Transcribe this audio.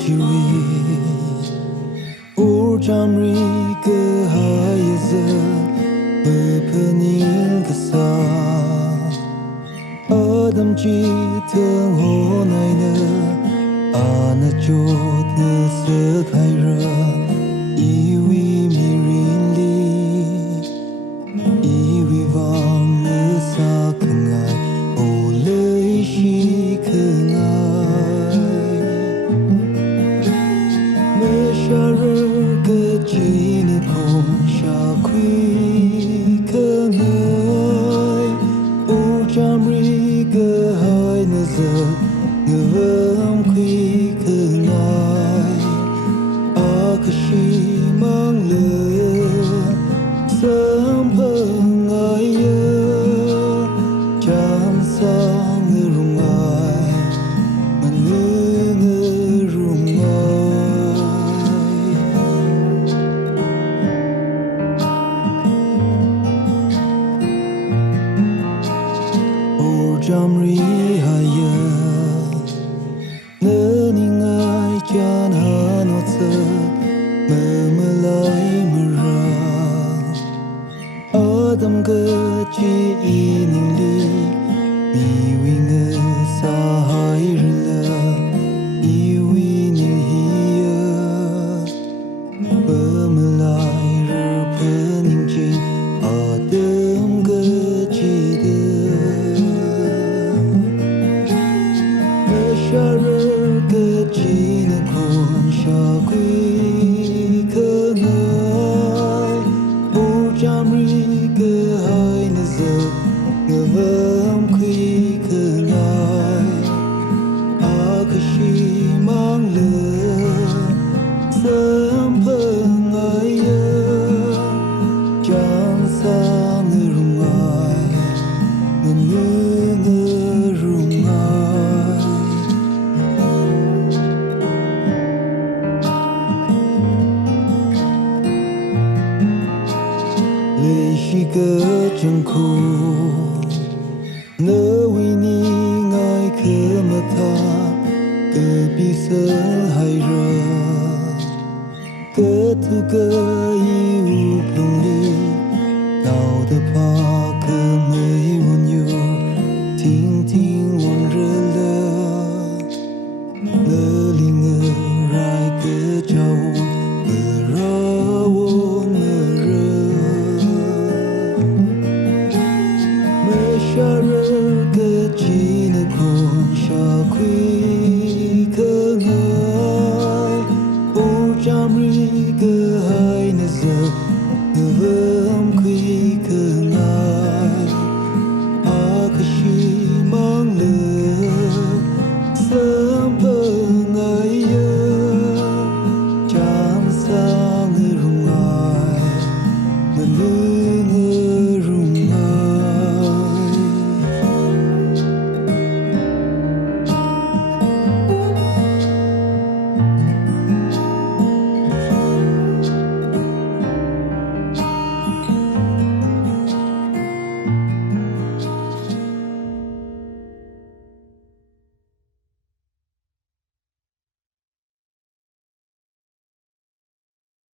chiwi ur jamri ke hayaza bepening kesa adam chi thang ho nai na ana chot na se khai ra iwi mirin li iwi vang na sa khangai o le shi khangai me shara ke chi na kong sha khui khangai o jamri ke hai na za ngam khui khangai akashi mang le sam pangai chan sang rungai manung rungai o jamri haya nani ngai chan hanot sa memelai mera adam ke chi ining li mi winge sa hai rila iwi ning hiya memelai re pening jing adam ke chi de shara ke chi na kon sha khui khangai o jamri ke hai na za ngam khui khangai akashi mang le sam pangai chan sang rungai ngam rungai le shi ke chang khu nơ wi ni ngai ke ma tha ke bi sa hai ra ke tu ke i u plong li lao de pa ke me